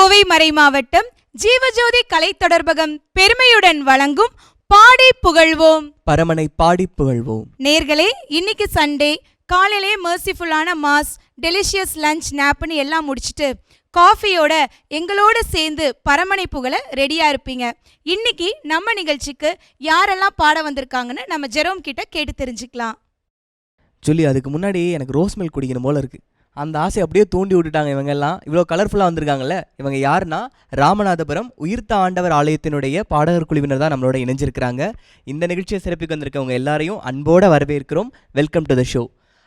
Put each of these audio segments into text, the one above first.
கோவை மறைமாவட்டம் ஜீவஜோதி கலை தொடர்பகம் பெருமையுடன் வழங்கும் பாடி புகழ்வோம், பரமனை பாடி புகழ்வோம். நேர்களே, இன்னைக்கு சண்டே காலையிலே மர்சிஃபுல்லான மாஸ், டெலிஷியஸ் லஞ்ச், நாப்னு எல்லாம் முடிச்சுட்டு காஃபியோட எங்களோட சேர்ந்து பரமனை புகழ ரெடியா இருப்பீங்க. இன்னைக்கு நம்ம நிகழ்ச்சிக்கு யாரெல்லாம் பாட வந்திருக்காங்கன்னு நம்ம ஜெரோம் கிட்ட கேட்டு தெரிஞ்சுக்கலாம். ஜூலி, அதுக்கு முன்னாடி எனக்கு ரோஸ் மில்க் குடிக்கணும் போல இருக்கு. அந்த ஆசை அப்படியே தூண்டி விட்டுட்டாங்க இவங்க எல்லாம். இவ்வளோ கலர்ஃபுல்லாக வந்திருக்காங்கல்ல. இவங்க யாருன்னா ராமநாதபுரம் உயிர்த்த ஆண்டவர் ஆலயத்தினுடைய பாடகர் குழுவினர் தான் நம்மளோட இணைஞ்சிருக்கிறாங்க. இந்த நிகழ்ச்சியை சிறப்பிக்க வந்திருக்கவங்க எல்லாரையும் அன்போட வரவேற்கிறோம். Welcome to the show.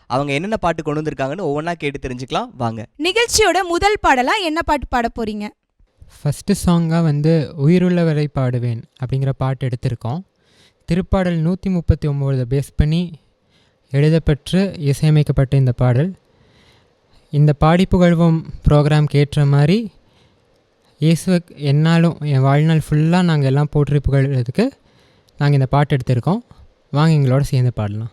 அவங்க என்னென்ன பாட்டு கொண்டு வந்திருக்காங்கன்னு ஒவ்வொன்றா கேட்டு தெரிஞ்சுக்கலாம் வாங்க. நிகழ்ச்சியோட முதல் பாடலா என்ன பாட்டு பாட போறீங்க? ஃபஸ்ட்டு சாங்காக உயிருள்ளவரை பாடுவேன் அப்படிங்கிற பாட்டு எடுத்திருக்கோம். திருப்பாடல் 139 பேஸ் பண்ணி எழுதப்பட்டு இசையமைக்கப்பட்ட இந்த பாடல், இந்த பாடி புகழ்வோம் ப்ரோக்ராம்க்கு ஏற்ற மாதிரி இயேசுவை என்னாலும் என் வாழ்நாள் ஃபுல்லாக நாங்கள் எல்லாம் போற்றி புகழ்கிறதுக்கு நாங்கள் இந்த பாட்டு எடுத்திருக்கோம். வாங்க எங்களோட சேர்ந்து பாடலாம்.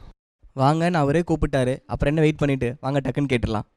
வாங்க, நான் அவரே கூப்பிட்டாரு. அப்புறம் என்ன வெயிட் பண்ணிட்டு வாங்க டக்குன்னு கேட்டுடலாம்.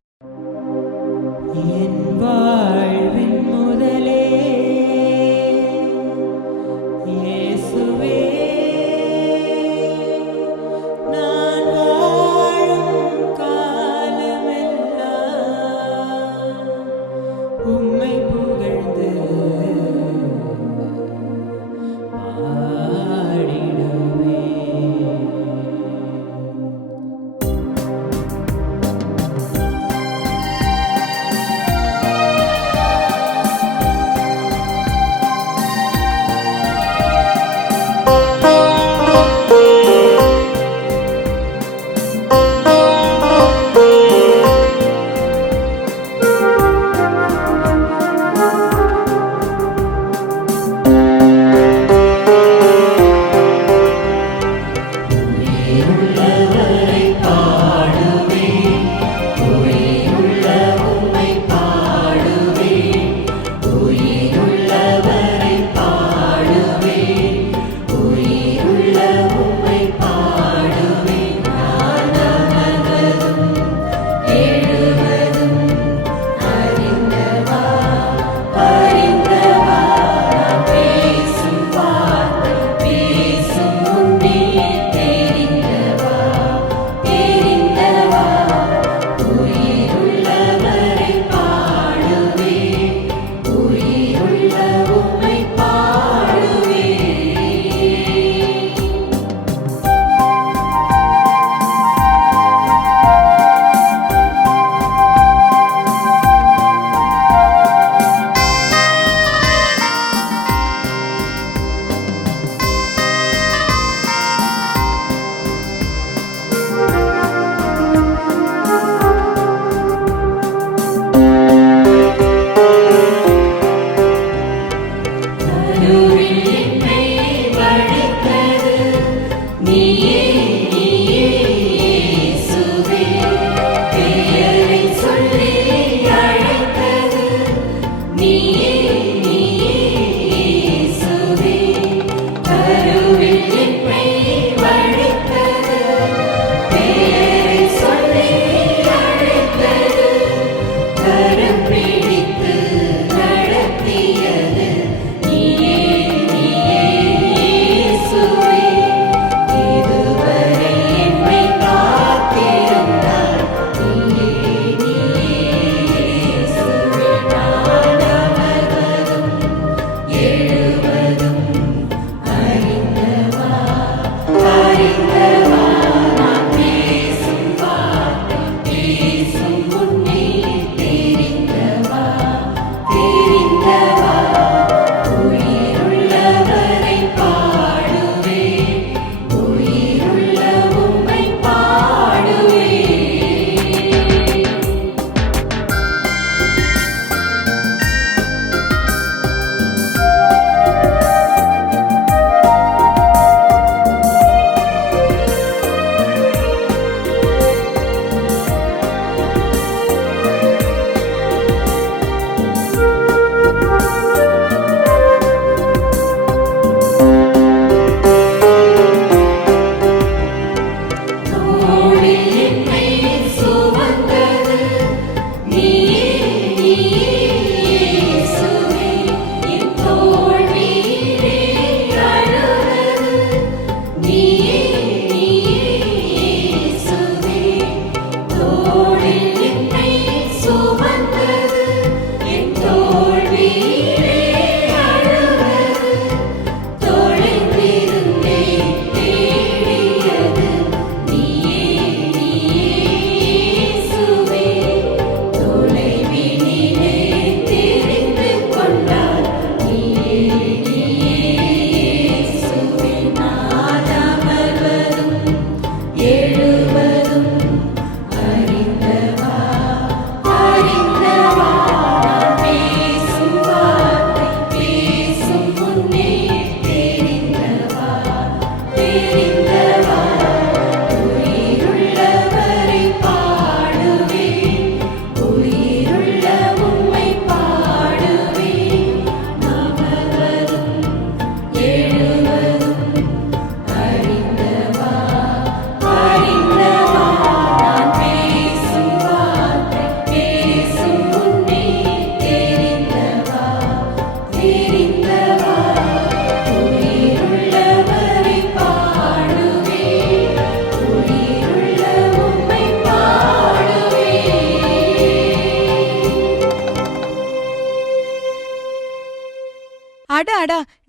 இது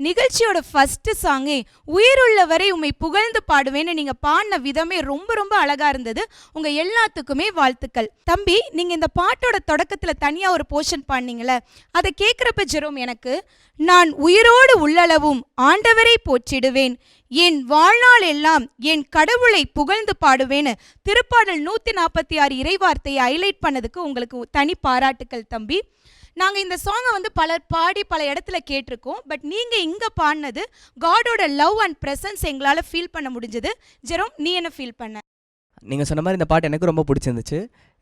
நிகழ்ச்சியோட ஃபர்ஸ்ட் சாங்கே உயிருள்ளவரை உம்மை புகழ்ந்து பாடுவேன்னு நீங்க பாடின விதமே ரொம்ப ரொம்ப அழகா இருந்தது. உங்க எல்லாத்துக்குமே வாழ்த்துக்கள். தம்பி, நீங்க இந்த பாட்டோட தொடக்கத்துல தனியா ஒரு போர்ஷன் பாடினீங்கல்ல, அதை கேட்குறப்ப ஜெரோம் எனக்கு நான் உயிரோடு உள்ளளவும் ஆண்டவரை போற்றிடுவேன், என் வாழ்நாள் எல்லாம் என் கடவுளை புகழ்ந்து பாடுவேன்னு திருப்பாடல் 146 இறைவார்த்தையை ஹைலைட் பண்ணதுக்கு உங்களுக்கு தனி பாராட்டுக்கள் தம்பி. நாங்கள் இந்த சாங்கை வந்து பலர் பாடி பல இடத்துல கேட்டிருக்கோம். பட் நீங்கள் இங்கே பாடினது காடோட லவ் அண்ட் ப்ரெசன்ஸ் எங்களால் ஃபீல் பண்ண முடிஞ்சது. ஜெரோம், நீ என்ன ஃபீல் பண்ண? நீங்கள் சொன்ன மாதிரி இந்த பாட்டு எனக்கு ரொம்ப பிடிச்சிருந்துச்சு.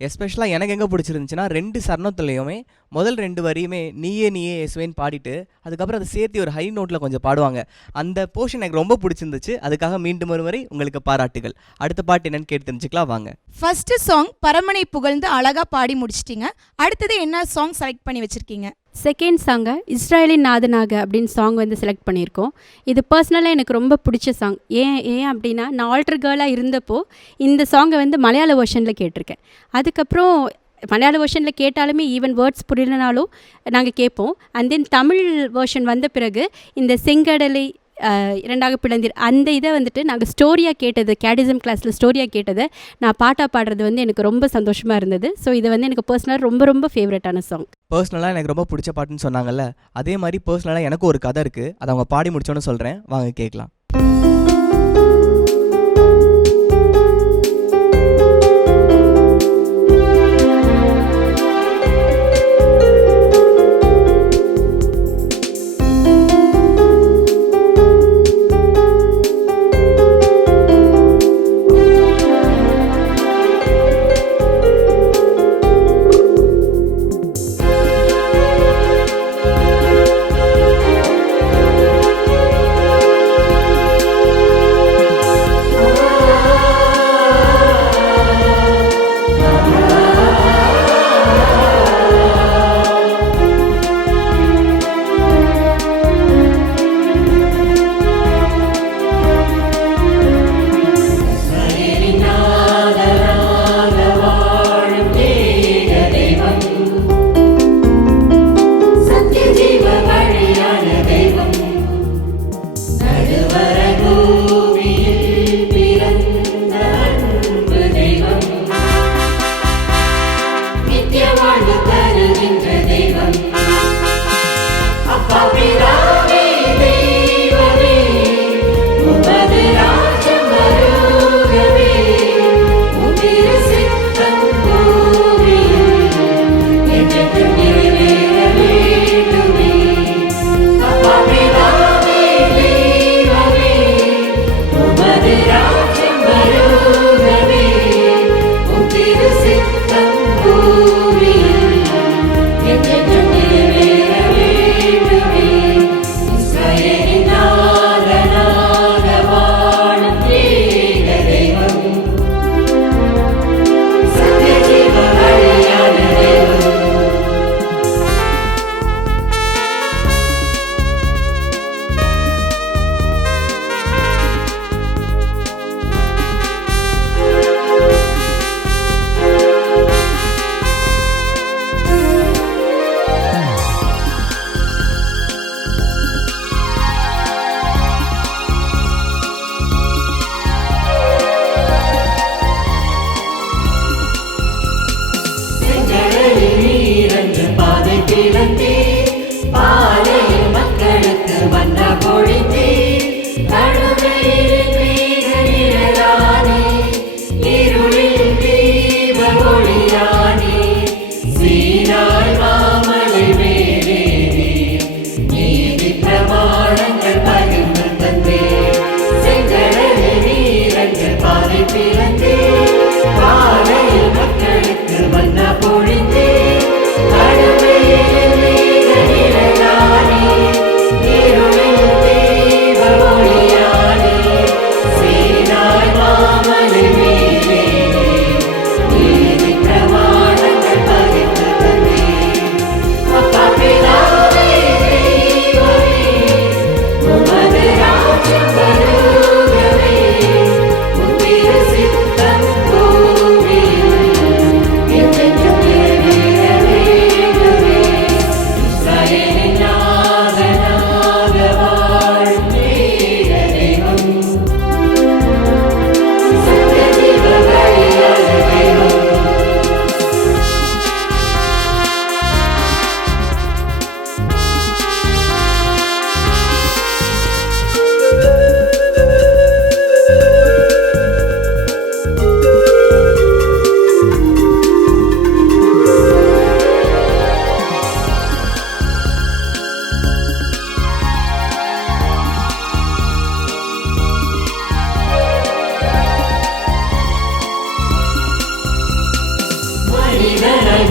எஸ்பெஷலாக எனக்கு எங்கே பிடிச்சிருந்துச்சுன்னா 2 சரணத்துலேயுமே முதல் 2 வரியுமே நீயே நீயே இயேசுவேன்னு பாடிட்டு அதுக்கப்புறம் அதை சேர்த்து ஒரு ஹை நோட்டில் கொஞ்சம் பாடுவாங்க. அந்த போர்ஷன் எனக்கு ரொம்ப பிடிச்சிருந்துச்சு. அதுக்காக மீண்டும் ஒரு முறை உங்களுக்கு பாராட்டுகள். அடுத்த பாட்டு என்னன்னு கேட்டு தெரிஞ்சுக்கலாம் வாங்க. ஃபர்ஸ்ட் சாங் பரமனை புகழ்ந்து அழகாக பாடி முடிச்சிட்டிங்க. அடுத்தது என்ன சாங் செலக்ட் பண்ணி வச்சுருக்கீங்க? செகண்ட் சாங்கை இஸ்ராயலின் நாதனாக அப்படின்னு சாங் வந்து செலக்ட் பண்ணியிருக்கோம். இது பர்சனலாக எனக்கு ரொம்ப பிடிச்ச சாங். ஏன் அப்படின்னா நான் ஆல்டர் கேர்ளாக இருந்தப்போ இந்த சாங்கை வந்து மலையாள வெர்ஷனில் கேட்டிருக்கேன். அதுக்கப்புறம் மலையாள வெர்ஷனில் கேட்டாலுமே ஈவன் வேர்ட்ஸ் புரியலனாலும் நாங்கள் கேட்போம். அண்ட் தென் தமிழ் வெர்ஷன் வந்த பிறகு இந்த செங்கடலை இரண்டாக பிளந்தீர் அந்த இதை வந்துட்டு நாங்கள் ஸ்டோரியாக கேட்டது, கேடிசம் கிளாஸில் ஸ்டோரியாக கேட்டதை நான் பாட்டாக பாடுறது வந்து எனக்கு ரொம்ப சந்தோஷமாக இருந்தது. ஸோ இது வந்து எனக்கு பர்சனலாக ரொம்ப ரொம்ப ஃபேவரட்டான சாங். பர்சனலாக எனக்கு ரொம்ப பிடிச்ச பாட்டுன்னு சொன்னாங்கல்ல, அதே மாதிரி பர்சனலாக எனக்கும் ஒரு கதை இருக்குது. அதை அவங்க பாடி முடிச்சோன்னு சொல்கிறேன், வாங்க கேட்கலாம்.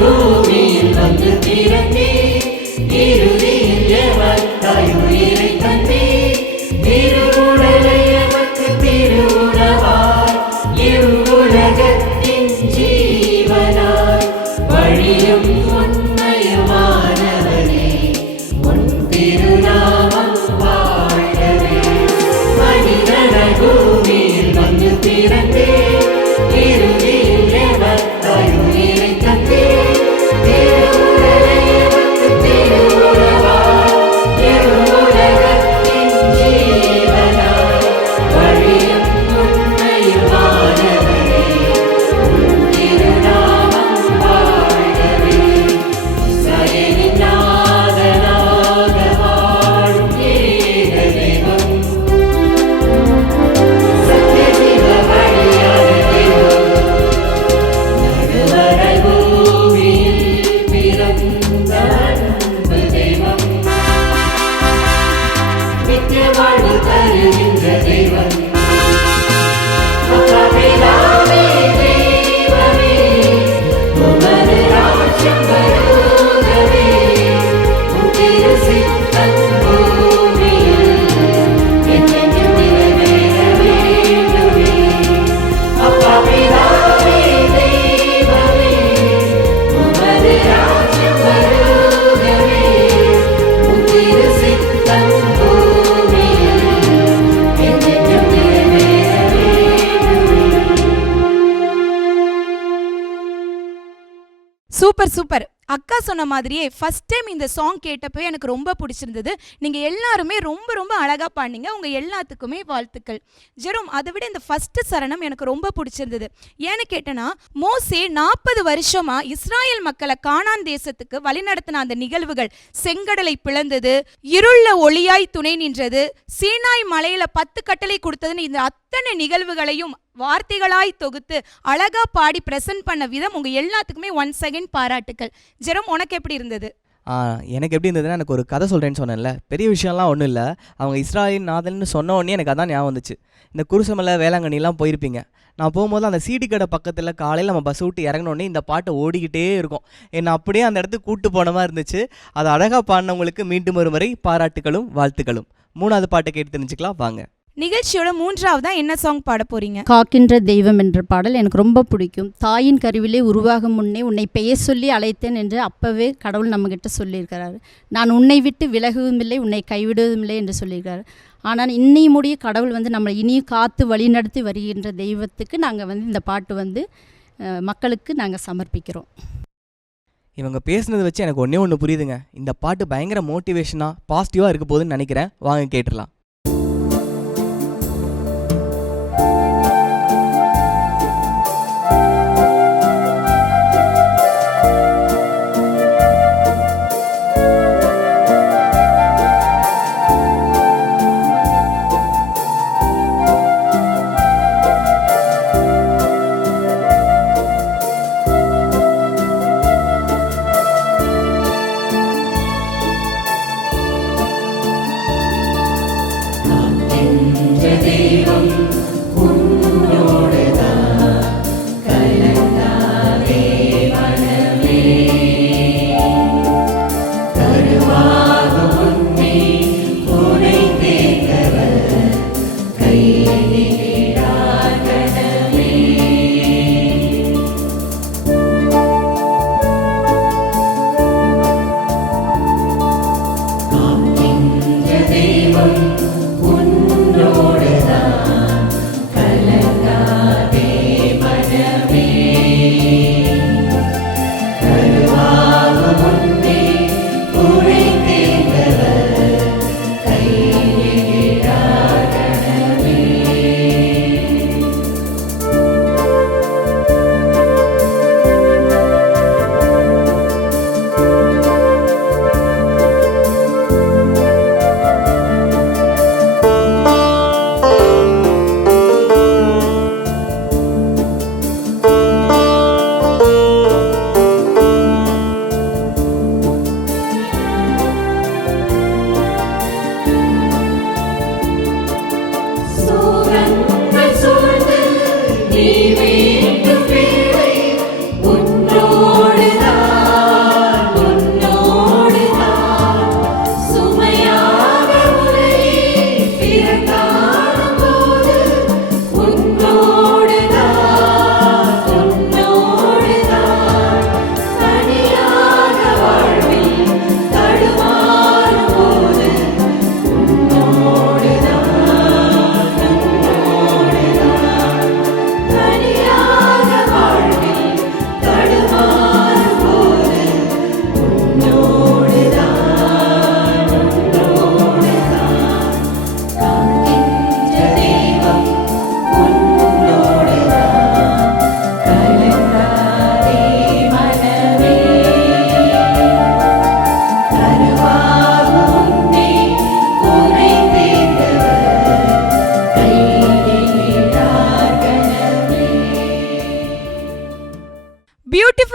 பூமியில் வந்து பிறந்தே இறுதியில் எமக்காய் உயிரை தந்தே திருவுடலை எமக்கு திருவுணவாய் இவ்வுலகத்தின் ஜீவனாய் வழியும் உண்மையுமானவனே உன் திருநாமம் வாழ்கவே. மனிதனாய் பூமியில் வந்து பிறந்தே இறுதியில் எமக்காய் உயிரை தந்தே திருவுடலை எமக்கு திருவுணவாய் இவ்வுலகத்தின் ஜீவனாய் வழியும் உண்மையுமானவனே உன் திருநாமம் வாழ்கவே. இஸ்ரவேலின் நாதனாக வாழும் ஏக தெய்வம், சத்தியஜீவ வழியான தெய்வம், நடுவரை பூமியில் பிறந்த அன்பு தெய்வம், நித்திய வாழ்வு தருகின்ற தெய்வம், பிதாவே தெய்வமே, உமது ராஜ்யம் வருகவே, உம் திரு சித்தம் பூமியில் என்றென்றும் நிறைவேற வேண்டுமே. அப்பா பிதாவே தெய்வமே, உமது ராஜ்யம் வருகவே, உம் திரு சித்தம் பூமியில் என்றென்றும் நிறைவேற வேண்டுமே. Super super. அக்கா சொன்ன மாதிரியே ஃபர்ஸ்ட் டைம் இந்த சாங் கேட்டப்போ எனக்கு ரொம்ப பிடிச்சிருந்தது. நீங்கள் எல்லாருமே ரொம்ப ரொம்ப அழகாக பாடினீங்க. உங்கள் எல்லாத்துக்குமே வாழ்த்துக்கள். ஜெரோம், அதை விட இந்த ஃபஸ்ட்டு சரணம் எனக்கு ரொம்ப பிடிச்சிருந்தது. ஏன்னு கேட்டேன்னா, மோசே 40 வருஷமா இஸ்ராயேல் மக்களை கானான் தேசத்துக்கு வழிநடத்தின அந்த நிகழ்வுகள், செங்கடலை பிளந்தது, இருள ஒளியாய் துணை நின்றது, சீனாய் மலையில 10 கட்டளை கொடுத்ததுன்னு இந்த அத்தனை நிகழ்வுகளையும் வார்த்தைகளாய் தொகுத்து அழகா பாடி பிரசன்ட் பண்ண விதம் உங்க எல்லாத்துக்குமே ஒன்ஸ் அகைன் பாராட்டுக்கள். ஜெரோம், உனக்கு எப்படி இருந்தது? எனக்கு எப்படி இருந்ததுன்னா, எனக்கு ஒரு கதை சொல்கிறேன்னு சொன்னேன்ல, பெரிய விஷயம்லாம் ஒன்றும் இல்லை. அவங்க இஸ்ராயேல் நாதன்னு சொன்ன உடனே எனக்கு அதான் ஞாபகம் வந்துச்சு. இந்த குருசமலை வேளாங்கண்ணிலாம் போயிருப்பீங்க. நான் போகும்போது அந்த சீடி கடை பக்கத்தில் காலையில் நம்ம பஸ் விட்டு இறங்கினோடனே இந்த பாட்டை ஓடிக்கிட்டே இருக்கும். என்னை அப்படியே அந்த இடத்துக்கு கூப்பிட்டு போன மாதிரி இருந்துச்சு. அது அழகாக பாடினவங்களுக்கு மீண்டும் ஒரு முறை பாராட்டுகளும் வாழ்த்துக்களும். 3வது பாட்டை கேட்டு தெரிஞ்சுக்கலாம் வாங்க. நிகழ்ச்சியோட 3ஆவதா என்ன சாங் பாட போறீங்க? காக்கின்ற தெய்வம் என்ற பாடல் எனக்கு ரொம்ப பிடிக்கும். தாயின் கருவிலே உருவாகும் முன்னே உன்னை பெயர் சொல்லி அழைத்தேன் என்று அப்பவே கடவுள் நம்மக்கிட்ட சொல்லியிருக்கிறாரு. நான் உன்னை விட்டு விலகுவதும் இல்லை, உன்னை கைவிடுவதும் இல்லை என்று சொல்லியிருக்கிறாரு. ஆனால் இன்னையும் முடிய கடவுள் வந்து நம்மளை இனியும் காத்து வழிநடத்தி வருகின்ற தெய்வத்துக்கு நாங்கள் இந்த பாட்டு மக்களுக்கு நாங்கள் சமர்ப்பிக்கிறோம். இவங்க பேசுனது வச்சு எனக்கு ஒன்று புரியுதுங்க. இந்த பாட்டு பயங்கர மோட்டிவேஷனாக பாசிட்டிவாக இருக்க போகுதுன்னு நினைக்கிறேன். வாங்க கேட்டுடலாம்.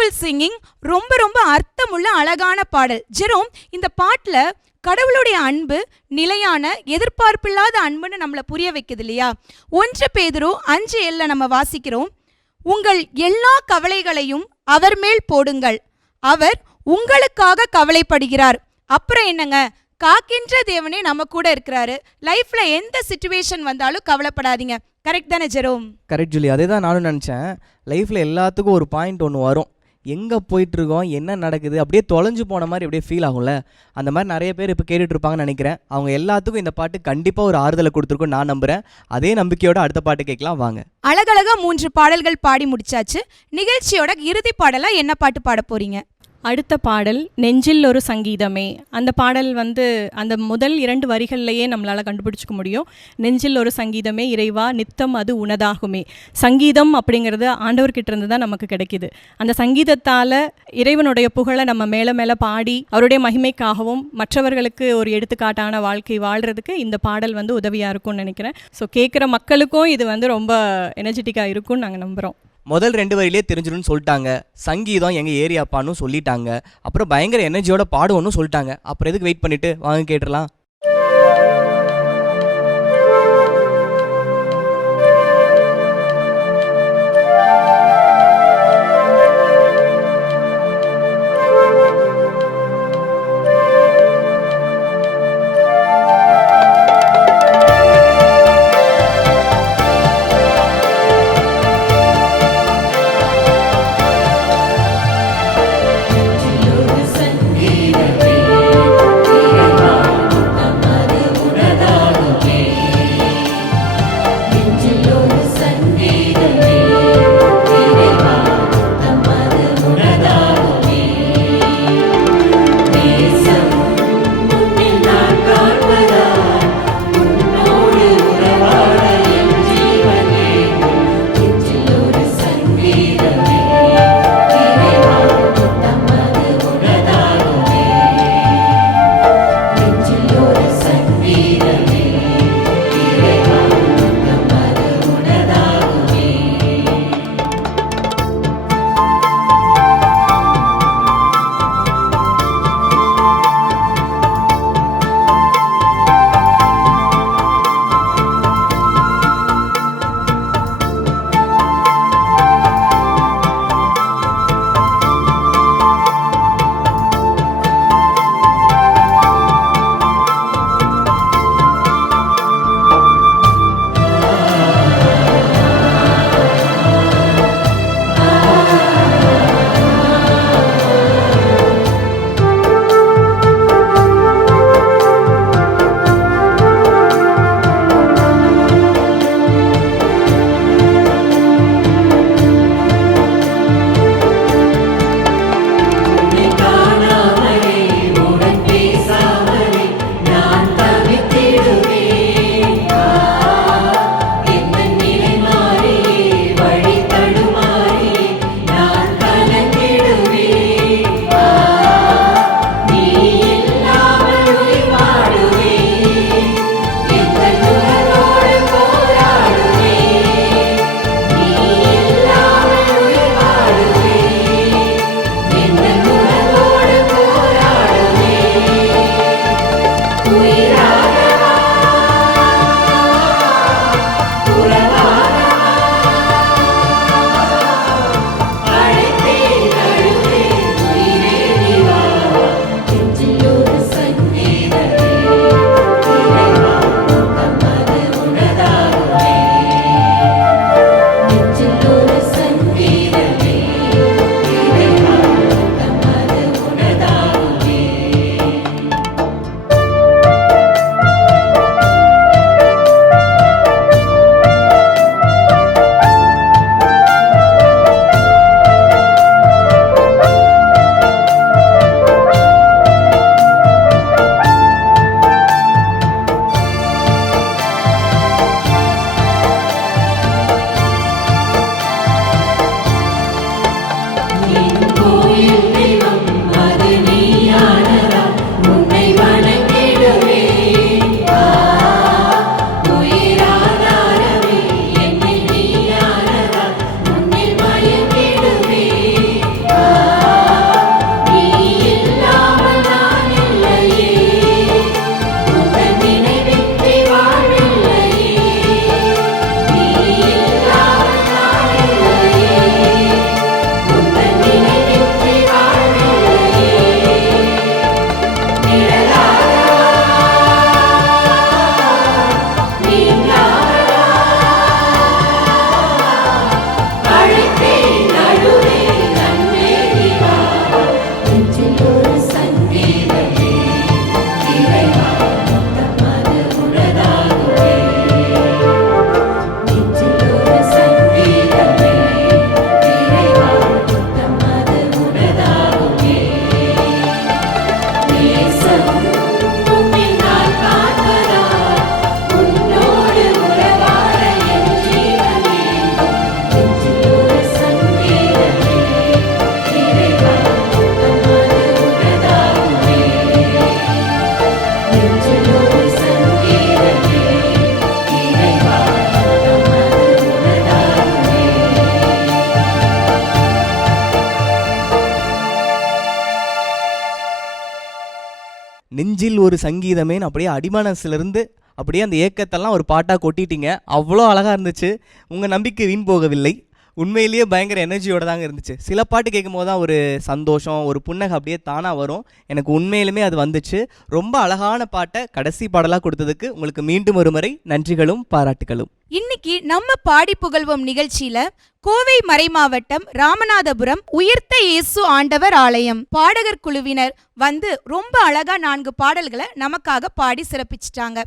பியூட்டிஃபுல் சிங்கிங், ரொம்ப ரொம்ப அர்த்தமுள்ள அழகான பாடல். ஜெரோம், இந்த பாட்டில் கடவுளுடைய அன்பு நிலையான எதிர்பார்ப்பில்லாத அன்புன்னு நம்மளை புரிய வைக்குது இல்லையா? 1 பேதுரு 5:7 நம்ம வாசிக்கிறோம், உங்கள் எல்லா கவலைகளையும் அவர் மேல் போடுங்கள், அவர் உங்களுக்காக கவலைப்படுகிறார். அப்புறம் என்னங்க, காக்கின்ற தேவனே நம்ம கூட இருக்கிறாரு. லைஃப்ல எந்த சிச்சுவேஷன் வந்தாலும் கவலைப்படாதீங்க. கரெக்ட் தானே ஜெரோம்? கரெக்ட் ஜூலி, அதே தான் நானும் நினச்சேன். லைஃப்பில் எல்லாத்துக்கும் ஒரு பாயிண்ட் ஒன்று வரும், எங்கே போயிட்டுருக்கோம், என்ன நடக்குது, அப்படியே தொலைஞ்சு போன மாதிரி அப்படியே ஃபீல் ஆகும்ல. அந்த மாதிரி நிறைய பேர் இப்போ கேட்டுட்ருப்பாங்கன்னு நினைக்கிறேன். அவங்க எல்லாத்துக்கும் இந்த பாட்டு கண்டிப்பாக ஒரு ஆறுதலை கொடுத்துருக்கும் நான் நம்புகிறேன். அதே நம்பிக்கையோட அடுத்த பாட்டு கேட்கலாம் வாங்க. அழகழகா 3 பாடல்கள் பாடி முடிச்சாச்சு. நிகழ்ச்சியோட இறுதி பாடலா என்ன பாட்டு பாட போறீங்க? அடுத்த பாடல் நெஞ்சில் ஒரு சங்கீதமே. அந்த பாடல் அந்த முதல் 2 வரிகள்லையே நம்மளால் கண்டுபிடிச்சிக்க முடியும். நெஞ்சில் ஒரு சங்கீதமே இறைவா நித்தம் அது உனதாகுமே. சங்கீதம் அப்படிங்கிறது ஆண்டவர்கிட்ட இருந்து தான் நமக்கு கிடைக்கிது. அந்த சங்கீதத்தால் இறைவனுடைய புகழை நம்ம மேலே மேலே பாடி அவருடைய மகிமைக்காகவும் மற்றவர்களுக்கு ஒரு எடுத்துக்காட்டான வாழ்க்கை வாழ்கிறதுக்கு இந்த பாடல் உதவியாக இருக்கும்னு நினைக்கிறேன். ஸோ கேட்குற மக்களுக்கும் இது ரொம்ப எனர்ஜெட்டிக்காக இருக்கும்னு நாங்கள் நம்புகிறோம். முதல் 2 வரியிலே தெரிஞ்சிடும்னு சொல்லிட்டாங்க. சங்கீதம் எங்கள் ஏரியாப்பான்னு சொல்லிட்டாங்க. அப்புறம் பயங்கர எனர்ஜியோட பாடுவோன்னு சொல்லிட்டாங்க. அப்புறம் எதுக்கு வெயிட் பண்ணிட்டு வாங்க கேட்டுடலாம். ஒரு சங்கீதமே இறைவா நெஞ்சில் ஒரு சங்கீதமேன்னு அப்படியே அடிமனசுலேருந்து அப்படியே அந்த ஏக்கத்தெல்லாம் ஒரு பாட்டாக கொட்டிட்டீங்க. அவ்வளோ அழகாக இருந்துச்சு. உங்கள் நம்பிக்கை வீண் போகவில்லை. உண்மையிலேயே பயங்கர எனர்ஜியோட தாங்க இருந்துச்சு. சில பாட்டு கேட்கும் போது தான் ஒரு சந்தோஷம், ஒரு புன்னகை அப்படியே தானாக வரும். எனக்கு உண்மையிலுமே அது வந்துச்சு. ரொம்ப அழகான பாட்டை கடைசி பாடலாக கொடுத்ததுக்கு உங்களுக்கு மீண்டும் ஒரு முறை நன்றிகளும் பாராட்டுகளும். இன்னைக்கு நம்ம பாடி புகழ்வோம் நிகழ்ச்சியில கோவை மறைமாவட்டம் ராமநாதபுரம் உயிர்த்த இயேசு ஆண்டவர் ஆலயம் பாடகர் குழுவினர் வந்து ரொம்ப அழகா 4 பாடல்களை நமக்காக பாடி சிறப்பிச்சிட்டாங்க.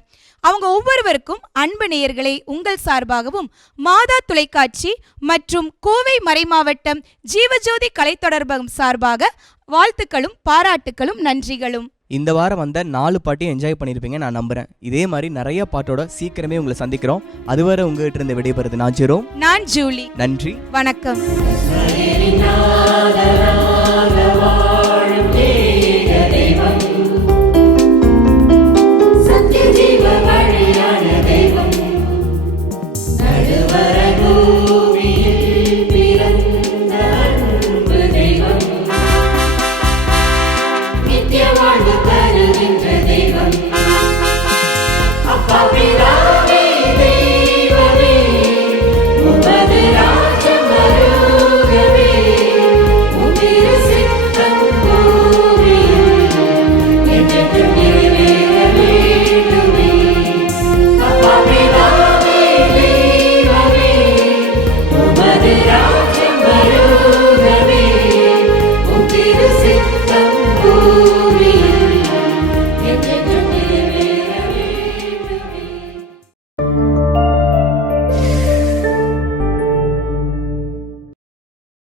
அவங்க ஒவ்வொருவருக்கும் அன்பு நேயர்களை உங்கள் சார்பாகவும் மாதா தொலைக்காட்சி மற்றும் கோவை மறைமாவட்டம் ஜீவஜோதி கலை தொடர்பகம் சார்பாக வாழ்த்துக்களும் பாராட்டுகளும் நன்றிகளும். இந்த வாரம் வந்த 4 பாட்டையும் என்ஜாய் பண்ணியிருப்பீங்க நான் நம்புகிறேன். இதே மாதிரி நிறைய பாட்டோட சீக்கிரமே உங்களை சந்திக்கிறோம். அதுவரை உங்ககிட்ட இருந்து விடைபெறுது நான் ஜெரோம். நான் ஜூலி. நன்றி, வணக்கம். Sarinadara